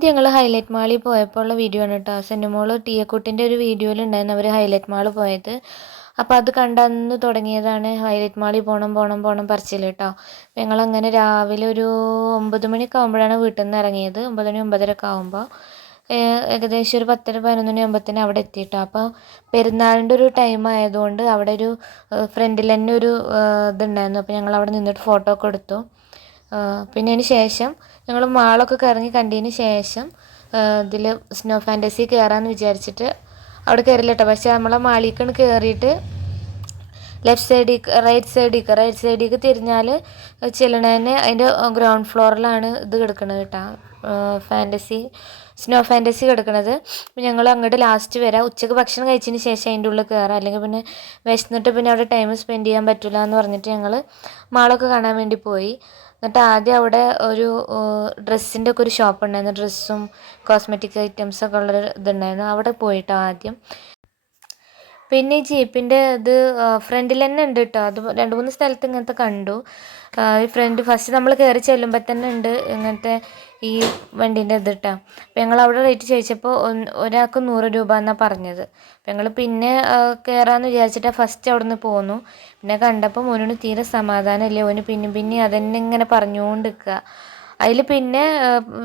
ഇത് ഞങ്ങൾ ഹൈലൈറ്റ് മാളിൽ പോയപ്പോൾ ഉള്ള വീഡിയോ ആണ് കേട്ടോ. സെന്നുമോള് ടീയക്കുട്ടിൻ്റെ ഒരു വീഡിയോയിലുണ്ടായിരുന്നു അവർ ഹൈലൈറ്റ് മാൾ പോയത്. അപ്പോൾ അത് കണ്ടന്ന് തുടങ്ങിയതാണ് ഹൈലൈറ്റ് മാളിൽ പോകണം പോകണം പോകണം പറച്ചിൽ കേട്ടോ. അപ്പോൾ ഞങ്ങളങ്ങനെ രാവിലെ ഒരു 9 മണിയൊക്കെ ആകുമ്പോഴാണ് വീട്ടിൽ നിന്ന് ഇറങ്ങിയത്. 9 മണി 9:30 ആകുമ്പോൾ ഏകദേശം ഒരു 10 11 മണി ആകുമ്പോഴത്തേന് അവിടെ എത്തിയിട്ടോ. അപ്പോൾ പെരുന്നാളിൻ്റെ ഒരു ടൈം ആയതുകൊണ്ട് അവിടെ ഒരു ഫ്രണ്ടിൽ തന്നെ ഒരു ഇതുണ്ടായിരുന്നു. അപ്പോൾ ഞങ്ങൾ അവിടെ നിന്നിട്ട് ഫോട്ടോ ഒക്കെ എടുത്തു. പിന്നെ അതിന് ശേഷം ഞങ്ങൾ മാളൊക്കെ കറങ്ങി കണ്ടതിന് ശേഷം ഇതിൽ സ്നോ ഫാൻറ്റസി കയറാമെന്ന് വിചാരിച്ചിട്ട് അവിടെ കയറില്ല കേട്ടോ. പക്ഷേ നമ്മളെ മാളിലേക്കാണ് കയറിയിട്ട് റൈറ്റ് സൈഡിലേക്ക് തിരിഞ്ഞാൽ ചെല്ലണേനെ അതിൻ്റെ ഗ്രൗണ്ട് ഫ്ലോറിലാണ് ഇത് കിടക്കുന്നത് കേട്ടോ, സ്നോ ഫാൻറ്റസി കിടക്കുന്നത്. അപ്പോൾ ഞങ്ങൾ അങ്ങോട്ട് ലാസ്റ്റ് വരാം, ഉച്ചക്ക് ഭക്ഷണം കഴിച്ചതിന് ശേഷം അതിൻ്റെ ഉള്ളിൽ കയറാം, അല്ലെങ്കിൽ പിന്നെ വിശന്നിട്ട് പിന്നെ അവിടെ ടൈം സ്പെൻഡ് ചെയ്യാൻ പറ്റില്ല എന്ന് പറഞ്ഞിട്ട് ഞങ്ങൾ മാളൊക്കെ കാണാൻ വേണ്ടി പോയി. എന്നിട്ട് ആദ്യം അവിടെ ഒരു ഡ്രസ്സിൻ്റെ ഒക്കെ ഒരു ഷോപ്പ് ഉണ്ടായിരുന്നു, ഡ്രസ്സും കോസ്മെറ്റിക് ഐറ്റംസൊക്കെ ഉള്ളൊരു ഇതുണ്ടായിരുന്നു, അവിടെ പോയിട്ടോ ആദ്യം. പിന്നെ ഈ ജീപ്പിൻ്റെ ഇത് ഫ്രണ്ടിൽ തന്നെ ഉണ്ട് കേട്ടോ. അത് 2-3 സ്ഥലത്ത് ഇങ്ങനത്തെ കണ്ടു. ഈ ഫ്രണ്ട് ഫസ്റ്റ് നമ്മൾ കയറി ചെല്ലുമ്പോൾ തന്നെ ഉണ്ട് ഇങ്ങനത്തെ ഈ വണ്ടീൻ്റെ ഇത് കേട്ടോ. അപ്പോൾ ഞങ്ങൾ അവിടെ റേറ്റ് ചോദിച്ചപ്പോൾ ഒരാൾക്ക് 100 രൂപ എന്നാണ് പറഞ്ഞത്. അപ്പോൾ ഞങ്ങൾ പിന്നെ കയറാമെന്ന് വിചാരിച്ചിട്ട് ഫസ്റ്റ് അവിടെ നിന്ന് പോന്നു. പിന്നെ കണ്ടപ്പോൾ മോനോന് തീരെ സമാധാനമില്ല, ഓന് പിന്നെ അതന്നെ ഇങ്ങനെ പറഞ്ഞുകൊണ്ട് നിൽക്കുക. അതിൽ പിന്നെ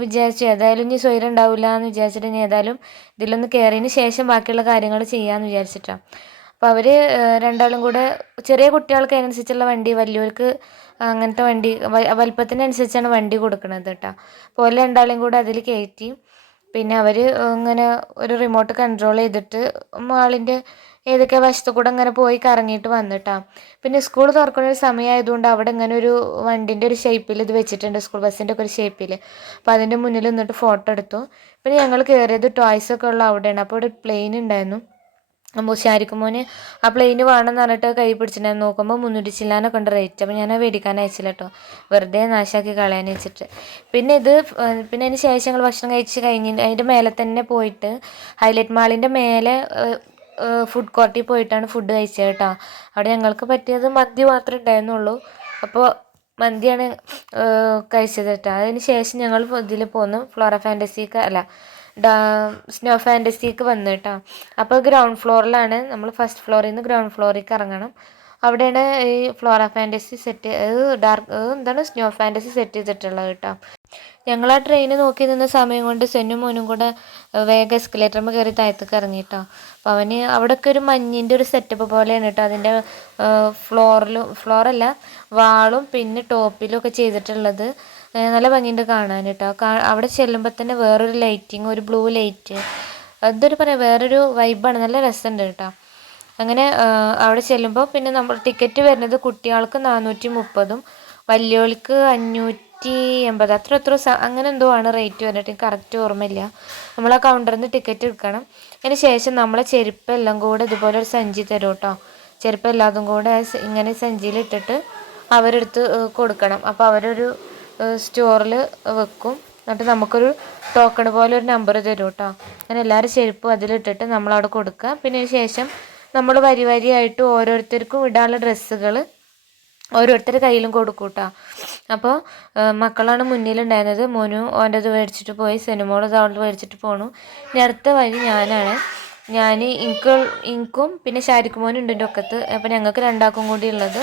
വിചാരിച്ചു ഏതായാലും ഇനി സ്വൈരം ഉണ്ടാവില്ല എന്ന് വിചാരിച്ചിട്ട് ഇനി ഏതായാലും ഇതിലൊന്ന് കയറിയതിന് ശേഷം ബാക്കിയുള്ള കാര്യങ്ങൾ ചെയ്യാമെന്ന് വിചാരിച്ചിട്ടാണ്. അപ്പോൾ അവർ രണ്ടാളും കൂടെ ചെറിയ കുട്ടികൾക്ക് അതിനനുസരിച്ചുള്ള വണ്ടി, വലിയവർക്ക് അങ്ങനത്തെ വണ്ടി വലിപ്പത്തിനനുസരിച്ചാണ് വണ്ടി കൊടുക്കുന്നത് കേട്ടോ. അപ്പോൾ രണ്ടാളെയും കൂടെ അതിൽ കയറ്റി പിന്നെ അവർ ഇങ്ങനെ ഒരു റിമോട്ട് കൺട്രോൾ ചെയ്തിട്ട് മാളിൻ്റെ ഏതൊക്കെ വശത്തു കൂടെ ഇങ്ങനെ പോയി കറങ്ങിയിട്ട് വന്നിട്ടാണ്. പിന്നെ സ്കൂൾ തുറക്കുന്ന ഒരു സമയമായതുകൊണ്ട് അവിടെ ഇങ്ങനെ ഒരു വണ്ടിൻ്റെ ഒരു ഷേപ്പിൽ ഇത് വെച്ചിട്ടുണ്ട്, സ്കൂൾ ബസ്സിൻ്റെ ഒക്കെ ഒരു ഷേപ്പിൽ. അപ്പോൾ അതിൻ്റെ മുന്നിൽ നിന്നിട്ട് ഫോട്ടോ എടുത്തു. പിന്നെ ഞങ്ങൾ കയറിയത് ടോയ്സൊക്കെ ഉള്ള അവിടെയാണ്. അപ്പോൾ ഇവിടെ പ്ലെയിൻ ഉണ്ടായിരുന്നു. അപ്പോൾ ഷാരിക്കുമോന് ആ പ്ലെയിന് വേണമെന്ന് പറഞ്ഞിട്ട് കൈ പിടിച്ചിട്ടുണ്ടായിരുന്നു. നോക്കുമ്പോൾ 300 ചില്ലാനൊക്കെ ഉണ്ട് റേറ്റ്. അപ്പോൾ ഞാൻ മേടിക്കാൻ അയച്ചില്ല കേട്ടോ, വെറുതെ നാശാക്കി കളയാൻ വെച്ചിട്ട്. പിന്നെ അതിന് ശേഷം ഞങ്ങൾ ഭക്ഷണം കഴിച്ച് കഴിഞ്ഞിട്ട് അതിൻ്റെ മേലെ തന്നെ പോയിട്ട് ഹൈലൈറ്റ് മാളിൻ്റെ മേലെ ഫുഡ് കോർട്ടിൽ പോയിട്ടാണ് ഫുഡ് കഴിച്ചത് കേട്ടോ. അവിടെ ഞങ്ങൾക്ക് പറ്റിയത് മന്തി മാത്രമേ ഉണ്ടായിരുന്നുള്ളൂ. അപ്പോൾ മന്തിയാണ് കഴിച്ചത് കേട്ടോ. അതിന് ശേഷം ഞങ്ങൾ ഇതിൽ പോന്നു സ്നോ ഫാൻറ്റസിക്ക് വന്നു കേട്ടോ. അപ്പോൾ ഗ്രൗണ്ട് ഫ്ലോറിലാണ്, നമ്മൾ ഫസ്റ്റ് ഫ്ലോറിൽ നിന്ന് ഗ്രൗണ്ട് ഫ്ലോറിലേക്ക് ഇറങ്ങണം. അവിടെയാണ് ഈ സ്നോ ഫാൻറ്റസി സെറ്റ് ചെയ്തിട്ടുള്ളത് കേട്ടോ. ഞങ്ങൾ ആ ട്രെയിന് നോക്കി നിന്ന സമയം കൊണ്ട് സെന്നും മോനും കൂടെ വേഗം എസ്കലേറ്ററിൽ കയറി താഴത്തേക്ക് ഇറങ്ങി കേട്ടോ. അപ്പോൾ അവന് അവിടെയൊക്കെ ഒരു മഞ്ഞിൻ്റെ ഒരു സെറ്റപ്പ് പോലെയാണ് കേട്ടോ. അതിൻ്റെ ഫ്ലോറല്ല വാളും പിന്നെ ടോപ്പിലും ഒക്കെ ചെയ്തിട്ടുള്ളത്. നല്ല ഭംഗിയുണ്ട് കാണാൻ കേട്ടോ. അവിടെ ചെല്ലുമ്പോൾ തന്നെ വേറൊരു ലൈറ്റിങ്, ഒരു ബ്ലൂ ലൈറ്റ്, വേറൊരു വൈബാണ്, നല്ല രസമുണ്ട് കേട്ടോ. അങ്ങനെ അവിടെ ചെല്ലുമ്പോൾ പിന്നെ നമ്മൾ ടിക്കറ്റ് വരുന്നത് കുട്ടികൾക്ക് 430, വലിയവൾക്ക് 580, അത്ര അങ്ങനെ എന്തോ ആണ് റേറ്റ് വന്നിട്ട്, കറക്റ്റ് ഓർമ്മയില്ല. നമ്മൾ ആ കൗണ്ടറിൽ നിന്ന് ടിക്കറ്റ് എടുക്കണം. അതിന് ശേഷം നമ്മളെ ചെരുപ്പെല്ലാം കൂടെ ഇതുപോലെ ഒരു സഞ്ചി തരും കേട്ടോ. ചെരുപ്പ് എല്ലാതും കൂടെ ഇങ്ങനെ സഞ്ചിയിലിട്ടിട്ട് അവരെടുത്ത് കൊടുക്കണം. അപ്പോൾ അവരൊരു സ്റ്റോറിൽ വെക്കും. എന്നിട്ട് നമുക്കൊരു ടോക്കൺ പോലെ ഒരു നമ്പർ തരും കേട്ടോ. അങ്ങനെ എല്ലാവരും ചെരുപ്പും അതിലിട്ടിട്ട് നമ്മളവിടെ കൊടുക്കുക. പിന്നെ അതിന് ശേഷം നമ്മൾ വരിയായിട്ട് ഓരോരുത്തർക്കും ഇടാനുള്ള ഡ്രസ്സുകൾ ഓരോരുത്തരുടെ കയ്യിലും കൊടുക്കും കേട്ടോ. അപ്പോൾ മക്കളാണ് മുന്നിലുണ്ടായിരുന്നത്. മോനു ഓൻ്റെത് മേടിച്ചിട്ട് പോയി, സെനുമോള് അവളത് മേടിച്ചിട്ട് പോണു. ഇനി അടുത്ത വരി ഞാൻ ഇൻക്കും പിന്നെ ഷാരിക്കുമോനും ഉണ്ട് എൻ്റെ ഒക്കത്ത്. അപ്പോൾ ഞങ്ങൾക്ക് രണ്ടാൾക്കും കൂടി ഉള്ളത്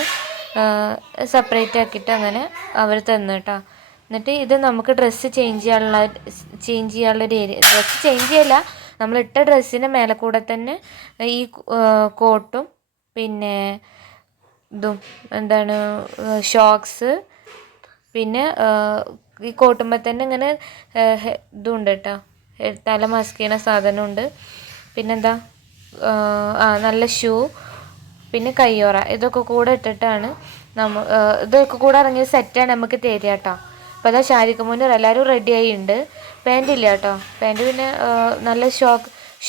സെപ്പറേറ്റ് ആക്കിയിട്ട് അങ്ങനെ അവർ തന്നു കേട്ടോ. എന്നിട്ട് ഇത് നമുക്ക് ഡ്രസ്സ് ചേഞ്ച് ചെയ്യാനുള്ളൊരു ഏരിയ, ഡ്രസ്സ് ചേഞ്ച് ചെയ്യല്ല, നമ്മളിട്ട ഡ്രസ്സിൻ്റെ മേലെ കൂടെ തന്നെ ഈ കോട്ടും പിന്നെ ഷോക്സ്, പിന്നെ ഈ കോട്ടുമ്പോൾ തന്നെ ഇങ്ങനെ ഇതുണ്ട് കേട്ടോ, തല മാസ്ക് ചെയ്യണ സാധനമുണ്ട്. പിന്നെന്താ നല്ല ഷൂ, പിന്നെ കയ്യോറ, ഇതൊക്കെ കൂടെ ഇട്ടിട്ടാണ് ഇതൊക്കെ കൂടെ ഇറങ്ങിയ സെറ്റാണ് നമുക്ക് തരിക കേട്ടോ. അപ്പോൾ അതാ ഷാരിക്കുമോന് എല്ലാവരും റെഡിയായി ഉണ്ട്. പാൻറ് ഇല്ല കേട്ടോ, പാൻറ് പിന്നെ നല്ല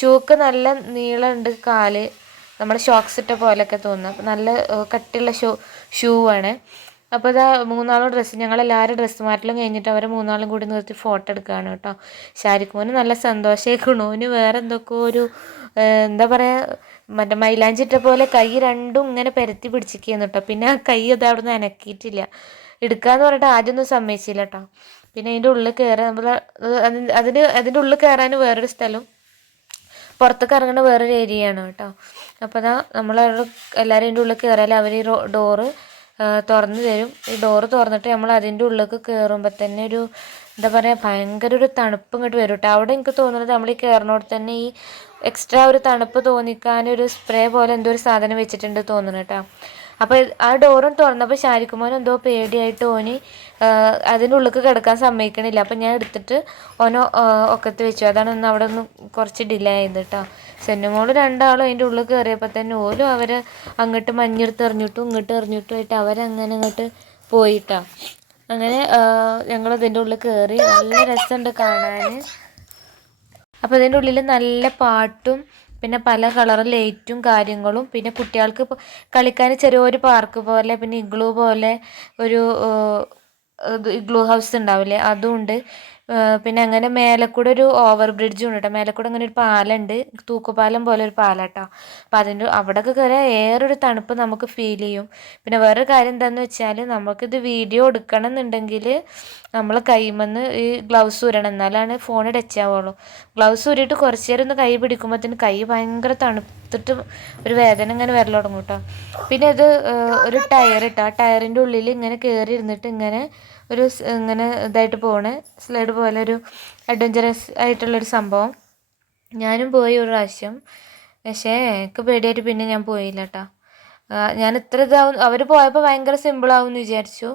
ഷൂക്ക് നല്ല നീളമുണ്ട് കാല്, നമ്മുടെ ഷോക്സ് ഇട്ട പോലെയൊക്കെ തോന്നുന്നു. അപ്പോൾ നല്ല കട്ടിയുള്ള ഷൂ ആണ്. അപ്പോൾ ഇതാ മൂന്നാളും ഞങ്ങളെല്ലാവരും ഡ്രസ്സ് മാറ്റലും കഴിഞ്ഞിട്ട് അവരെ മൂന്നാളും കൂടി നിർത്തി ഫോട്ടോ എടുക്കുകയാണ് കേട്ടോ. ഷാരിക്കുമോന് നല്ല സന്തോഷമായിക്കണു. ഓന് വേറെ എന്തൊക്കെ ഒരു എന്താ പറയുക, മറ്റേ മൈലാഞ്ചിട്ട പോലെ കൈ രണ്ടും ഇങ്ങനെ പരത്തി പിടിച്ചിരിക്കുന്നു കേട്ടോ. പിന്നെ ആ കൈ അത് അവിടെ നിന്ന് അനക്കിയിട്ടില്ല, എടുക്കാന്ന് പറഞ്ഞിട്ട് ആദ്യമൊന്നും സമ്മതിച്ചില്ല കേട്ടോ. പിന്നെ അതിൻ്റെ ഉള്ളിൽ കയറാൻ നമ്മൾ അതിൻ്റെ ഉള്ളിൽ കയറാൻ വേറൊരു സ്ഥലം, പുറത്തേക്ക് ഇറങ്ങുന്ന വേറൊരു ഏരിയയാണ് കേട്ടോ. അപ്പോൾ അതാ നമ്മളവിടെ എല്ലാവരും അതിൻ്റെ ഉള്ളിൽ കയറിയാൽ അവർ ഈ ഡോറ് തുറന്ന് തരും. ഈ ഡോറ് തുറന്നിട്ട് നമ്മൾ അതിൻ്റെ ഉള്ളിലേക്ക് കയറുമ്പോൾ തന്നെ ഒരു എന്താ പറയുക, ഭയങ്കര ഒരു തണുപ്പ് ഇങ്ങോട്ട് വരും കേട്ടോ. അവിടെ എനിക്ക് തോന്നുന്നത് നമ്മൾ ഈ കയറിനോട് തന്നെ ഈ എക്സ്ട്രാ ഒരു തണുപ്പ് തോന്നിക്കാനൊരു സ്പ്രേ പോലെ എന്തോ ഒരു സാധനം വെച്ചിട്ടുണ്ട് തോന്നുന്നു കേട്ടോ. അപ്പോൾ ആ ഡോറും തുറന്നപ്പോൾ ഷാരിക്കുമോൻ എന്തോ പേടിയായിട്ട് ഓന് അതിൻ്റെ ഉള്ളിലേക്ക് കിടക്കാൻ സമ്മതിക്കണില്ല. അപ്പം ഞാൻ എടുത്തിട്ട് ഓനോ ഒക്കത്ത് വെച്ചു. അതാണ് ഒന്ന് അവിടെ ഒന്ന് കുറച്ച് ഡിലേ ആയത് കേട്ടോ. സെന്നുമോള് രണ്ടാളും അതിൻ്റെ ഉള്ളിൽ കയറിയപ്പോൾ തന്നെ ഓലും അവരെ അങ്ങോട്ട് മഞ്ഞെടുത്ത് എറിഞ്ഞിട്ടും ഇങ്ങോട്ട് എറിഞ്ഞിട്ടും ആയിട്ട് അവരങ്ങനെ അങ്ങോട്ട് പോയിട്ടാ. അങ്ങനെ ഞങ്ങളതിൻ്റെ ഉള്ളിൽ കയറി. നല്ല രസമുണ്ട് കാണാൻ. അപ്പോൾ ഇതിൻ്റെ ഉള്ളിൽ നല്ല പാട്ടും പിന്നെ പല കളർ ലൈറ്റും കാര്യങ്ങളും, പിന്നെ കുട്ടികൾക്ക് കളിക്കാൻ ചെറിയൊരു പാർക്ക് പോലെ, പിന്നെ ഇഗ്ലൂ പോലെ ഒരു ഇഗ്ലൂ ഹൗസ് ഉണ്ടാവില്ലേ, അതും ഉണ്ട്. പിന്നെ അങ്ങനെ മേലെ കൂടെ ഒരു ഓവർ ബ്രിഡ്ജും ഉണ്ട് കേട്ടോ. മേലെ കൂടെ അങ്ങനെ ഒരു പാലമുണ്ട്, തൂക്കുപാലം പോലെ ഒരു പാലാട്ടോ. അപ്പോൾ അതിൻ്റെ അവിടെയൊക്കെ കയറിയാൽ ഏറൊരു തണുപ്പ് നമുക്ക് ഫീൽ ചെയ്യും. പിന്നെ വേറൊരു കാര്യം എന്താണെന്ന് വെച്ചാൽ, നമുക്കിത് വീഡിയോ എടുക്കണം എന്നുണ്ടെങ്കിൽ നമ്മൾ കൈമെന്ന് ഈ ഗ്ലൗസ് ഊരണം, എന്നാലാണ് ഫോൺ ടച്ച് ആവുള്ളൂ. ഗ്ലൗസ് ഊരിയിട്ട് കുറച്ച് നേരം ഒന്ന് കൈ പിടിക്കുമ്പോഴത്തേന് കൈ ഭയങ്കര തണുത്തിട്ട് ഒരു വേദന ഇങ്ങനെ വരൽ തുടങ്ങും കേട്ടോ. പിന്നെ ഇത് ഒരു ടയർ ഇട്ടോ, ആ ടയറിൻ്റെ ഉള്ളിൽ ഇങ്ങനെ കയറി ഇരുന്നിട്ട് ഇങ്ങനെ ഒരു ഇങ്ങനെ ഇതായിട്ട് പോണ സ്ലൈഡ് പോലെ ഒരു അഡ്വഞ്ചറസ് ആയിട്ടുള്ളൊരു സംഭവം. ഞാനും പോയി ഒരു പ്രാവശ്യം, പക്ഷേ എനിക്ക് പേടിയായിട്ട് പിന്നെ ഞാൻ പോയില്ല കേട്ടോ. ഞാൻ ഇത്ര ഇതാവും, അവർ പോയപ്പോൾ ഭയങ്കര സിമ്പിളാവും എന്ന് വിചാരിച്ചു.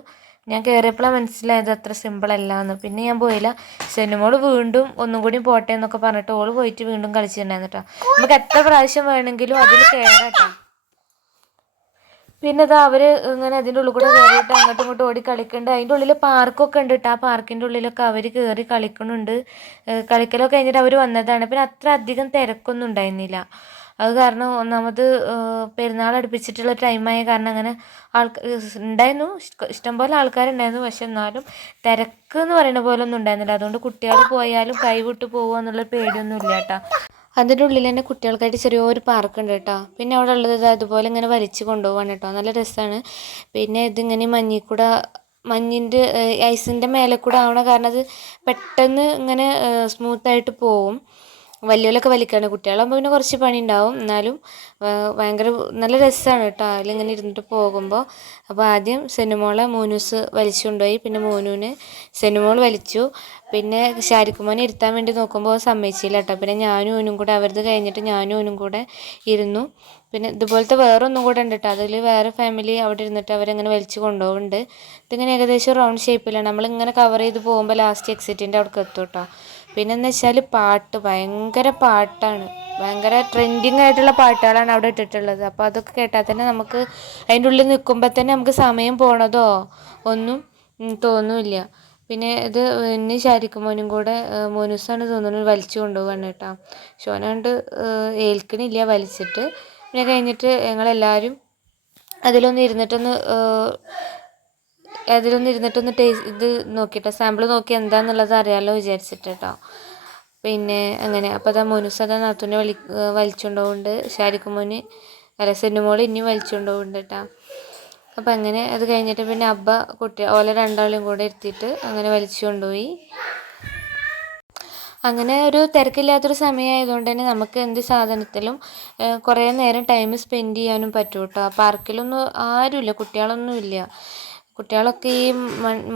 ഞാൻ കയറിയപ്പോഴാണ് മനസ്സിലായത് അത്ര സിമ്പിളല്ല എന്ന്. പിന്നെ ഞാൻ പോയില്ല. സെനുമോള് വീണ്ടും ഒന്നും കൂടി പോട്ടെ എന്നൊക്കെ പറഞ്ഞിട്ട് ഓള് പോയിട്ട് വീണ്ടും കളിച്ചിട്ടുണ്ടായിരുന്നു കേട്ടോ. നമുക്ക് എത്ര പ്രാവശ്യം വേണമെങ്കിലും അതിൽ കയറാം കേട്ടോ. പിന്നെ ഇതാ അവർ ഇങ്ങനെ അതിൻ്റെ ഉള്ളിൽ കൂടെ കയറിയിട്ട് അങ്ങോട്ടും ഇങ്ങോട്ടും ഓടി കളിക്കുന്നുണ്ട്. അതിൻ്റെ ഉള്ളിൽ പാർക്കൊക്കെ ഉണ്ട് കേട്ടോ. ആ പാർക്കിൻ്റെ ഉള്ളിലൊക്കെ അവർ കയറി കളിക്കുന്നുണ്ട്. കളിക്കലൊക്കെ കഴിഞ്ഞിട്ട് അവർ വന്നതാണ്. പിന്നെ അത്ര അധികം തിരക്കൊന്നും ഉണ്ടായിരുന്നില്ല. അത് കാരണം ഒന്നാമത് പെരുന്നാൾ അടുപ്പിച്ചിട്ടുള്ള ടൈമായ കാരണം അങ്ങനെ ആൾക്കാർ ഉണ്ടായിരുന്നു, ഇഷ്ടംപോലെ ആൾക്കാരുണ്ടായിരുന്നു. പക്ഷെ എന്നാലും തിരക്ക് എന്ന് പറയുന്ന പോലെ ഒന്നും ഉണ്ടായിരുന്നില്ല. അതുകൊണ്ട് കുട്ടികൾ പോയാലും കൈവിട്ട് പോകുക എന്നുള്ള പേടിയൊന്നും ഇല്ല കേട്ടോ. അതിൻ്റെ ഉള്ളിൽ തന്നെ കുട്ടികൾക്കായിട്ട് ചെറിയൊരു പാർക്ക് ഉണ്ട് കേട്ടോ. പിന്നെ അവിടെ ഉള്ളത് അതുപോലെ ഇങ്ങനെ വലിച്ച് കൊണ്ടുപോകാണ് കേട്ടോ. നല്ല രസമാണ്. പിന്നെ ഇതിങ്ങനെ മഞ്ഞിൻ്റെ ഐസിൻ്റെ മേലെ കൂടെ ആവണ കാരണം അത് പെട്ടെന്ന് ഇങ്ങനെ സ്മൂത്തായിട്ട് പോവും. വലിയവരൊക്കെ വലിക്കുകയാണ്, കുട്ടികളാകുമ്പോൾ പിന്നെ കുറച്ച് പണി ഉണ്ടാവും. എന്നാലും ഭയങ്കര നല്ല രസമാണ് കേട്ടോ അതിലിങ്ങനെ ഇരുന്നിട്ട് പോകുമ്പോൾ. അപ്പോൾ ആദ്യം സെനുമോളെ മോനൂസ് വലിച്ചു കൊണ്ടുപോയി. പിന്നെ മോനൂന് സെനുമോൾ വലിച്ചു. പിന്നെ ഷാരിക്കുമോനെ ഇരുത്താൻ വേണ്ടി നോക്കുമ്പോൾ സമ്മതിച്ചില്ല കേട്ടോ. പിന്നെ ഞാനും ഓനും കൂടെ അവരത് കഴിഞ്ഞിട്ട് ഞാനും ഓനും കൂടെ ഇരുന്നു. പിന്നെ ഇതുപോലത്തെ വേറെ ഒന്നും കൂടെ ഉണ്ട് കേട്ടോ. അതിൽ വേറെ ഫാമിലി അവിടെ ഇരുന്നിട്ട് അവരങ്ങനെ വലിച്ചു കൊണ്ടുപോകുന്നുണ്ട്. ഇതിങ്ങനെ ഏകദേശം റൗണ്ട് ഷേപ്പിലാണ്. നമ്മളിങ്ങനെ കവർ ചെയ്ത് പോകുമ്പോൾ ലാസ്റ്റ് എക്സിറ്റിൻ്റെ അവിടേക്ക് എത്തും കേട്ടോ. പിന്നെന്ന് വെച്ചാൽ പാട്ട്, ഭയങ്കര പാട്ടാണ്, ഭയങ്കര ട്രെൻഡിങ് ആയിട്ടുള്ള പാട്ടുകളാണ് അവിടെ ഇട്ടിട്ടുള്ളത്. അപ്പോൾ അതൊക്കെ കേട്ടാൽ തന്നെ നമുക്ക് അതിൻ്റെ ഉള്ളിൽ നിൽക്കുമ്പോൾ തന്നെ നമുക്ക് സമയം പോണതോ ഒന്നും തോന്നില്ല. പിന്നെ ഇത് പിന്നെ ഷാരിക്കുമോനും കൂടെ മോനൂസാണ് തോന്നുന്നു വലിച്ചു കൊണ്ടുപോകാണ് കേട്ടോ. ഷോനാണ്ട് ഏൽക്കണില്ല വലിച്ചിട്ട്. പിന്നെ കഴിഞ്ഞിട്ട് ഞങ്ങളെല്ലാവരും അതിലൊന്ന് ഇരുന്നിട്ടൊന്ന് ഇത് നോക്കിയിട്ടോ, സാമ്പിൾ നോക്കി എന്താണെന്നുള്ളത് അറിയാമല്ലോ വിചാരിച്ചിട്ട് കേട്ടോ. പിന്നെ അങ്ങനെ അപ്പോൾ അതാ മോനൂസ് അതാ നാത്തൂനെ വലിച്ചുകൊണ്ട് പോകുന്നുണ്ട്. ഷാരിക്കുമോന് സെന്നുമോൾ ഇനിയും വലിച്ചുകൊണ്ട് പോകുന്നുണ്ട് കേട്ടോ. അപ്പം അങ്ങനെ അത് കഴിഞ്ഞിട്ട് പിന്നെ അബ്ബ ഓലെ രണ്ടാളും കൂടെ ഇരുത്തിയിട്ട് അങ്ങനെ വലിച്ചു കൊണ്ടുപോയി. അങ്ങനെ ഒരു തിരക്കില്ലാത്തൊരു സമയമായതുകൊണ്ട് തന്നെ നമുക്ക് എന്ത് സാധനത്തിലും കുറേ നേരം ടൈം സ്പെൻഡ് ചെയ്യാനും പറ്റും കേട്ടോ. പാർക്കിലൊന്നും ആരുമില്ല, കുട്ടികളൊന്നും ഇല്ല. കുട്ടികളൊക്കെ ഈ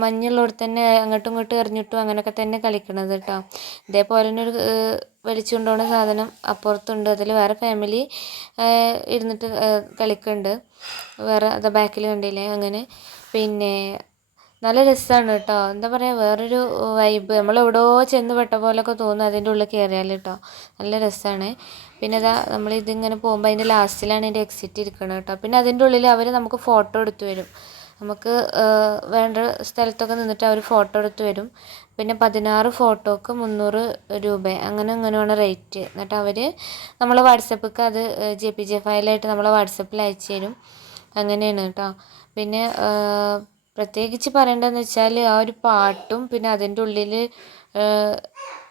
മഞ്ഞുള്ളവിടെ തന്നെ അങ്ങോട്ടും ഇങ്ങോട്ടും എറിഞ്ഞിട്ടും അങ്ങനെയൊക്കെ തന്നെ കളിക്കണത് കേട്ടോ. ഇതേപോലെ തന്നെ ഒരു വലിച്ചുകൊണ്ട് പോകുന്ന സാധനം അപ്പുറത്തുണ്ട്. അതിൽ വേറെ ഫാമിലി ഇരുന്നിട്ട് കളിക്കുന്നുണ്ട്. വേറെ അത് ബാക്കിൽ കണ്ടില്ലേ അങ്ങനെ. പിന്നെ നല്ല രസമാണ് കേട്ടോ. എന്താ പറയുക, വേറൊരു വൈബ്, നമ്മളെവിടെയോ ചെന്ന് പെട്ട പോലെയൊക്കെ തോന്നും അതിൻ്റെ ഉള്ളിൽ കയറിയാൽ കേട്ടോ. നല്ല രസമാണ്. പിന്നെ അതാ നമ്മളിതിങ്ങനെ പോകുമ്പോൾ അതിൻ്റെ ലാസ്റ്റിലാണ് ഇതിൻ്റെ എക്സിറ്റ് ഇരിക്കുന്നത് കേട്ടോ. പിന്നെ അതിൻ്റെ ഉള്ളിൽ അവർ നമുക്ക് ഫോട്ടോ എടുത്ത് വരും. നമുക്ക് വേണ്ട സ്ഥലത്തൊക്കെ നിന്നിട്ട് അവർ ഫോട്ടോ എടുത്ത് വരും. പിന്നെ 16 ഫോട്ടോക്ക് 300 രൂപ അങ്ങനെയാണ് റേറ്റ്. എന്നിട്ട് അവർ നമ്മളെ വാട്സപ്പിലേക്ക് അത് JPG ഫയലായിട്ട് നമ്മളെ വാട്സപ്പിൽ അയച്ചു തരും. അങ്ങനെയാണ് കേട്ടോ. പിന്നെ പ്രത്യേകിച്ച് പറയേണ്ടതെന്ന് വെച്ചാൽ ആ ഒരു പാട്ടും പിന്നെ അതിൻ്റെ ഉള്ളിൽ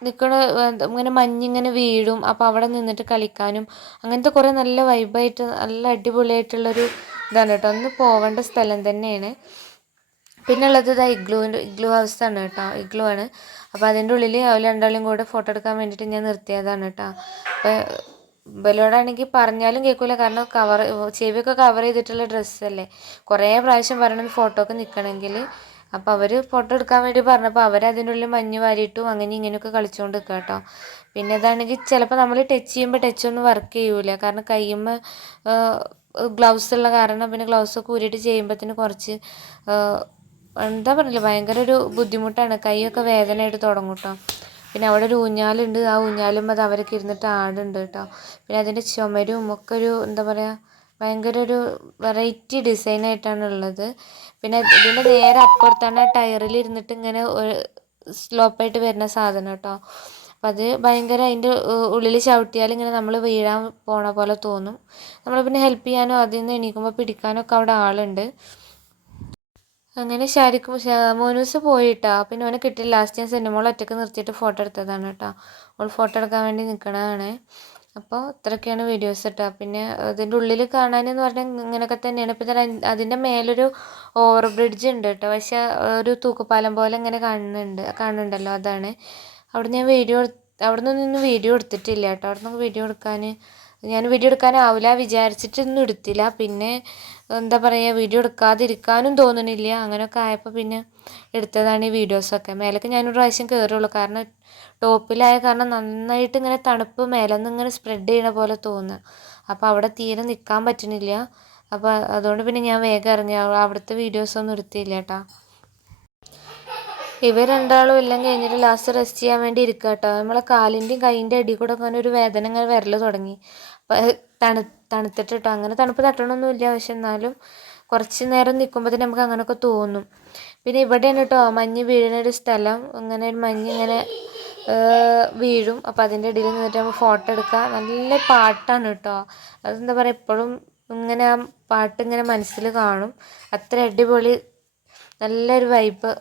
നിൽക്കണ ഇങ്ങനെ മഞ്ഞിങ്ങനെ വീഴും. അപ്പോൾ അവിടെ നിന്നിട്ട് കളിക്കാനും അങ്ങനത്തെ കുറേ നല്ല വൈബായിട്ട് നല്ല അടിപൊളിയായിട്ടുള്ളൊരു ഇതാണ് കേട്ടോ. ഒന്ന് പോവേണ്ട സ്ഥലം തന്നെയാണ്. പിന്നെ ഉള്ളത് ഇതാ ഇഗ്ലൂ ഹൗസാണ് കേട്ടോ, ഇഗ്ലൂ ആണ്. അപ്പോൾ അതിൻ്റെ ഉള്ളിൽ അവർ രണ്ടാളും കൂടെ ഫോട്ടോ എടുക്കാൻ വേണ്ടിയിട്ട് ഞാൻ നിർത്തിയതാണ് കേട്ടോ. അപ്പോൾ ഇവലോടാണെങ്കിൽ പറഞ്ഞാലും കേൾക്കില്ല, കാരണം ചെവിയൊക്കെ കവർ ചെയ്തിട്ടുള്ള ഡ്രസ്സല്ലേ. കുറേ പ്രാവശ്യം പറയണം ഫോട്ടോക്ക് നിൽക്കണമെങ്കിൽ. അപ്പോൾ അവർ ഫോട്ടോ എടുക്കാൻ വേണ്ടി പറഞ്ഞപ്പോൾ അവരതിൻ്റെ ഉള്ളിൽ മഞ്ഞ് വാരിയിട്ടും അങ്ങനെ ഇങ്ങനെയൊക്കെ കളിച്ചുകൊണ്ട് നിൽക്കുക കേട്ടോ. പിന്നെ ഇതാണെങ്കിൽ ചിലപ്പോൾ നമ്മൾ ടച്ച് ചെയ്യുമ്പോൾ ടച്ചൊന്നും വർക്ക് ചെയ്യൂല, കാരണം കയ്യുമ്മ ഗ്ലൗസ് ഉള്ള കാരണം. പിന്നെ ഗ്ലൗസൊക്കെ ഊരിയിട്ട് ചെയ്യുമ്പോഴത്തേന് കുറച്ച് എന്താ പറയില്ല, ഭയങ്കര ഒരു ബുദ്ധിമുട്ടാണ്, കൈയൊക്കെ വേദനയായിട്ട് തുടങ്ങും കേട്ടോ. പിന്നെ അവിടെ ഒരു ഊഞ്ഞാലുണ്ട്, ആ ഊഞ്ഞാലും അത് അവരൊക്കെ ഇരുന്നിട്ട് ആടുണ്ട് കേട്ടോ. പിന്നെ അതിൻ്റെ ചുമരും ഒക്കെ ഒരു എന്താ പറയുക, ഭയങ്കര ഒരു വെറൈറ്റി ഡിസൈനായിട്ടാണ് ഉള്ളത്. പിന്നെ ഇതിൻ്റെ നേരെ അപ്പുറത്താണ് ടയറിൽ ഇരുന്നിട്ട് ഇങ്ങനെ സ്ലോപ്പായിട്ട് വരുന്ന സാധനം കേട്ടോ. അപ്പം അത് ഭയങ്കര അതിൻ്റെ ഉള്ളിൽ ചവിട്ടിയാൽ ഇങ്ങനെ നമ്മൾ വീഴാൻ പോണ പോലെ തോന്നും. നമ്മൾ പിന്നെ ഹെൽപ്പ് ചെയ്യാനോ അതിൽ നിന്ന് എണീക്കുമ്പോൾ പിടിക്കാനോ ഒക്കെ അവിടെ ആളുണ്ട്. അങ്ങനെ മോനൂസ് പോയിട്ടാ. പിന്നെ അവനെ കിട്ടില്ല. ലാസ്റ്റ് ഞാൻ സിനിമകൾ ഒറ്റയ്ക്ക് നിർത്തിയിട്ട് ഫോട്ടോ എടുത്തതാണ് കേട്ടോ. അവൾ ഫോട്ടോ എടുക്കാൻ വേണ്ടി നിൽക്കണതാണ്. അപ്പോൾ ഇത്രയൊക്കെയാണ് വീഡിയോസ് കേട്ടോ. പിന്നെ അതിൻ്റെ ഉള്ളിൽ കാണാനെന്ന് പറഞ്ഞാൽ ഇങ്ങനെയൊക്കെ തന്നെയാണ്. പിന്നെ അതിൻ്റെ മേലൊരു ഓവർ ബ്രിഡ്ജ് ഉണ്ട് കേട്ടോ. പക്ഷേ ഒരു തൂക്കുപാലം പോലെ ഇങ്ങനെ കാണുന്നുണ്ടല്ലോ, അതാണ്. അവിടെ ഞാൻ അവിടെ നിന്നൊന്നും വീഡിയോ എടുത്തിട്ടില്ല കേട്ടോ. അവിടെ നിന്ന് വീഡിയോ എടുക്കാനാവില്ല വിചാരിച്ചിട്ടൊന്നും എടുത്തില്ല. പിന്നെ എന്താ പറയുക, വീഡിയോ എടുക്കാതിരിക്കാനും തോന്നണില്ല. അങ്ങനെയൊക്കെ ആയപ്പോൾ പിന്നെ എടുത്തതാണ് ഈ വീഡിയോസൊക്കെ. മേലേക്ക് ഞാനൊരു പ്രാവശ്യം കയറുള്ളൂ, കാരണം ടോപ്പിലായ കാരണം നന്നായിട്ട് ഇങ്ങനെ തണുപ്പ് മേലെ നിന്ന് ഇങ്ങനെ സ്പ്രെഡ് ചെയ്യണ പോലെ തോന്നുക. അപ്പോൾ അവിടെ തീരെ നിൽക്കാൻ പറ്റുന്നില്ല. അപ്പോൾ അതുകൊണ്ട് പിന്നെ ഞാൻ വേഗം ഇറങ്ങി. അവിടുത്തെ വീഡിയോസൊന്നും എടുത്തില്ല കേട്ടോ. ഇവർ രണ്ടാളും എല്ലാം കഴിഞ്ഞിട്ട് ലാസ്റ്റ് റെസ്റ്റ് ചെയ്യാൻ വേണ്ടി ഇരിക്കുക കേട്ടോ. നമ്മളെ കാലിൻ്റെയും കൈയിൻ്റെ അടി കൂടെ അങ്ങനെ ഒരു വേദന ഇങ്ങനെ വരൽ തുടങ്ങി. അപ്പം തണുത്തിട്ട് കേട്ടോ. അങ്ങനെ തണുപ്പ് തട്ടണമൊന്നുമില്ല, പക്ഷെ എന്നാലും കുറച്ച് നേരം നിൽക്കുമ്പോഴത്തേന് നമുക്ക് അങ്ങനെയൊക്കെ തോന്നും. പിന്നെ ഇവിടെയാണ് കേട്ടോ മഞ്ഞ് വീഴുന്നൊരു സ്ഥലം. അങ്ങനെ ഒരു മഞ്ഞ് ഇങ്ങനെ വീഴും. അപ്പോൾ അതിൻ്റെ ഇടയിൽ നിന്നിട്ട് നമ്മൾ ഫോട്ടോ എടുക്കുക. നല്ല പാട്ടാണ് കേട്ടോ. അതെന്താ പറയുക, എപ്പോഴും ഇങ്ങനെ ആ പാട്ട് ഇങ്ങനെ മനസ്സിൽ കാണും. അത്ര അടിപൊളി, നല്ലൊരു വൈബ്